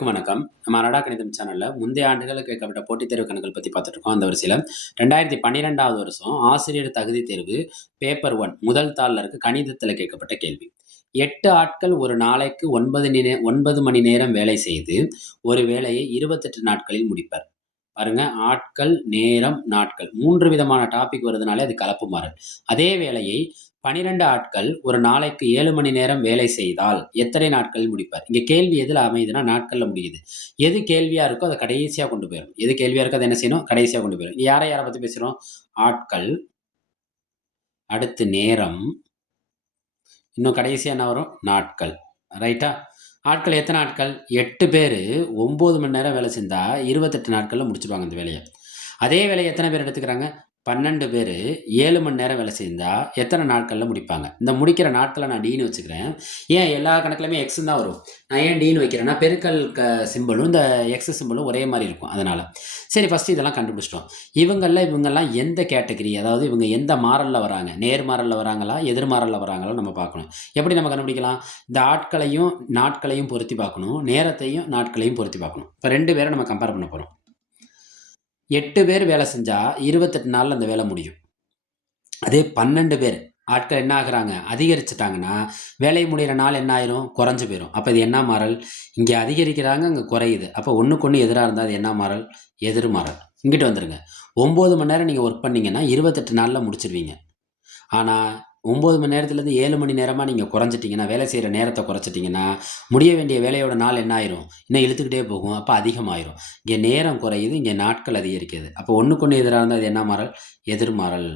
அனைவருக்கும் வணக்கம். நம்ம அனடா கணிதம் சேனல்ல முந்தைய ஆண்டுகளில் கேட்கப்பட்ட போட்டித் தேர்வு கணக்குகள் பத்தி பார்த்துட்டு இருக்கோம். அந்த வரிசையில 2012வது வருஷம் ஆசிரியர் தகுதி தேர்வு பேப்பர் 1 முதல் தாள்ல இருக்கு கணிதத்துல கேட்கப்பட்ட கேள்வி. 8 ஆட்கள் ஒரு நாளைக்கு 9 மணி நேரம் வேலை செய்து ஒரு வேலையை 28 நாட்களில் முடிப்பர். பாருங்க, ஆட்கள், நேரம், நாட்கள் 3 விதமான டாபிக் வருதுனாலே அது கலப்பு மாறல். அதே வேலையை 12 ஆட்கள் ஒரு நாளைக்கு 7 மணி நேரம் வேலை செய்தால் எத்தனை நாட்களில் முடிப்பார்? இங்க கேள்வி எதுல அமையுதுன்னா நாட்கள்ல முடியுது. எது கேள்வியா இருக்கோ அத கடைசியா கொண்டு போயிரும். எது கேள்வியா இருக்கோ அத என்ன செய்யணும்? கடைசியா கொண்டு போயிரும். யார பத்தி பேசுறோம்? ஆட்கள், அடுத்து நேரம், இன்னும் கடைசியா என்ன வரும்? நாட்கள். ரைட்டா? ஆட்கள் எத்தனை ஆட்கள்? 8 பேரு 9 மணி நேரம் வேலை செஞ்சா 28 நாட்கள்ல முடிச்சுடுவாங்க இந்த வேலைய. அதே வேலைய எத்தனை பேர் எடுத்துக்கிறாங்க? 12 பேரு 7 மணி நேரம் வேலை செஞ்சா எத்தனை நாட்கள்ல முடிப்பாங்க? இந்த முடிக்கிற நாட்கள நான் டீன்னு வச்சுக்கிறேன். ஏன் எல்லா கணக்குலயுமே எக்ஸ்ன்னு தான் வரும். நான் ஏன் டீன்னு வைக்கிறேன்னா, பெருக்கல் சிம்பலும் இந்த எக்ஸ் சிம்பலும் ஒரே மாரி இருக்கும். அதனால. சரி, ஃபர்ஸ்ட் இதெல்லாம் கண்டுபிடிச்சிட்டோம். இவங்கலாம் எந்த கேட்டகரி? அதாவது இவங்க எந்த மாறல்ல வராங்க? நேர்மாறல்ல வராங்களா? எதிர்மாறல்ல வராங்களா? நம்ம பார்க்கணும். எப்படி நம்ம கண்டுபிடிக்கலாம்? இந்த ஆட்களையும், நாட்களையும் பொருத்தி பார்க்கணும். நேரத்தையும், நாட்களையும் பொருத்தி பார்க்கணும். இப்ப 2 பேர நம்ம கம்பேர் பண்ண போறோம். 8 பேர் வேலை செஞ்சா 28 நாள்ல அந்த வேலை முடியும். அதே 12 பேர் ஆட்கள் என்ன ஆகுறாங்க? அதிகரிச்சுட்டாங்கன்னா, வேலை முடியிற நாள் என்ன ஆயிரும்? குறைஞ்சு போயிரும். அப்ப இது என்ன மாறல்? இங்க அதிகரிக்கிறாங்க, அங்க குறையுது. அப்ப ஒண்ணுக்கு ஒண்ணு எதிரா இருந்தா அது என்ன மாறல்? எதிர்மாறல். இங்கிட்டு வந்துருங்க. 9 மணி நேரம் நீங்க ஒர்க் பண்ணீங்கன்னா 28 நாள்ல முடிச்சிருவீங்க. ஆனா 9 மணி நேரத்துலேருந்து 7 மணி நேரமா நீங்க குறைச்சிட்டீங்கன்னா, வேலை செய்ற நேரத்த குறைச்சிட்டீங்கன்னா, முடிய வேண்டிய வேலையோட நாள் என்ன ஆயிரும்? இன்னும் இழுத்துக்கிட்டே போகும். அப்ப அதிகமாயிரும். இங்க நேரம் குறையுது, இங்க நாட்கள் அதிகரிக்குது. அப்ப ஒண்ணுக்கு ஒண்ணு எதிரா இருந்தா அது என்ன மாறல்? எதிர்மாறல்.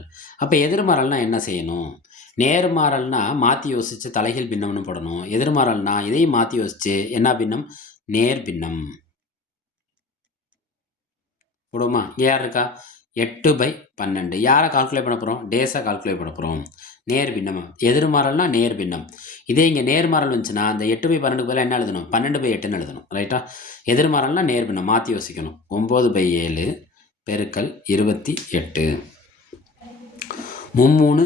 அப்ப எதிர்மாறல்னா என்ன செய்யணும்? நேர்மாறல்னா மாத்தி யோசிச்சு தலைகீழ் பின்னம்னு போடணும். எதிர்மாறல்னா இதையும் மாத்தி யோசிச்சு என்ன பின்னம்? நேர் பின்னம். போடுவோமா? இங்க யார் இருக்கா? 8/12. யார கால்குலேட் பண்ண போறோம்? டேஸ கால்குலேட் பண்ண போறோம். நேர் பின்னம். எதிர்மாறல்னா நேர் பின்னம். இதே இங்க நேர்மாறல் வந்துச்சுன்னா, அந்த 8/12க்கு பதிலா என்ன எழுதணும்? 12/8ன்னு எழுதணும். ரைட்டா? எதிர்மாறல்னா நேர் பின்னம். மாத்தி யோசிக்கணும். 9/7 பெருக்கல் 28. 3 9,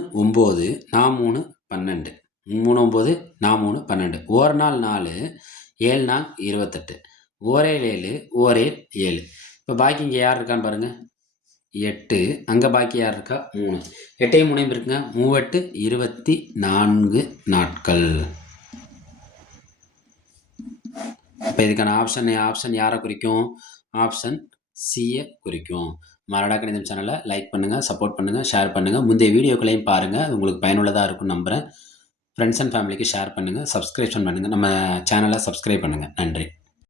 4 12. 3 9, 4 12. ஒரு நாள் 4, 7 நாள் 28. ஓரேல் 7, ஓரேல் 7. இப்போ பாக்கி இங்கே யார் இருக்கான்னு பாருங்க. 8. அங்கே பாக்கி யார் இருக்கா? 3. 8ஐயும் 3ஐயும் இருக்குங்க. 3 8 24 நாட்கள். இப்போ இதுக்கான ஆப்ஷன் யாரை குறிக்கும்? ஆப்ஷன் சியை குறிக்கும். மரடா கணிதம் சேனலை லைக் பண்ணுங்கள், சப்போர்ட் பண்ணுங்கள், ஷேர் பண்ணுங்கள். முந்தைய வீடியோக்களையும் பாருங்கள். அது உங்களுக்கு பயனுள்ளதாக இருக்கும்னு நம்புகிறேன். ஃப்ரெண்ட்ஸ் அண்ட் ஃபேமிலிக்கு ஷேர் பண்ணுங்கள், சப்ஸ்கிரிப்ஷன் பண்ணுங்கள். நம்ம சேனலை சப்ஸ்கிரைப் பண்ணுங்கள். நன்றி.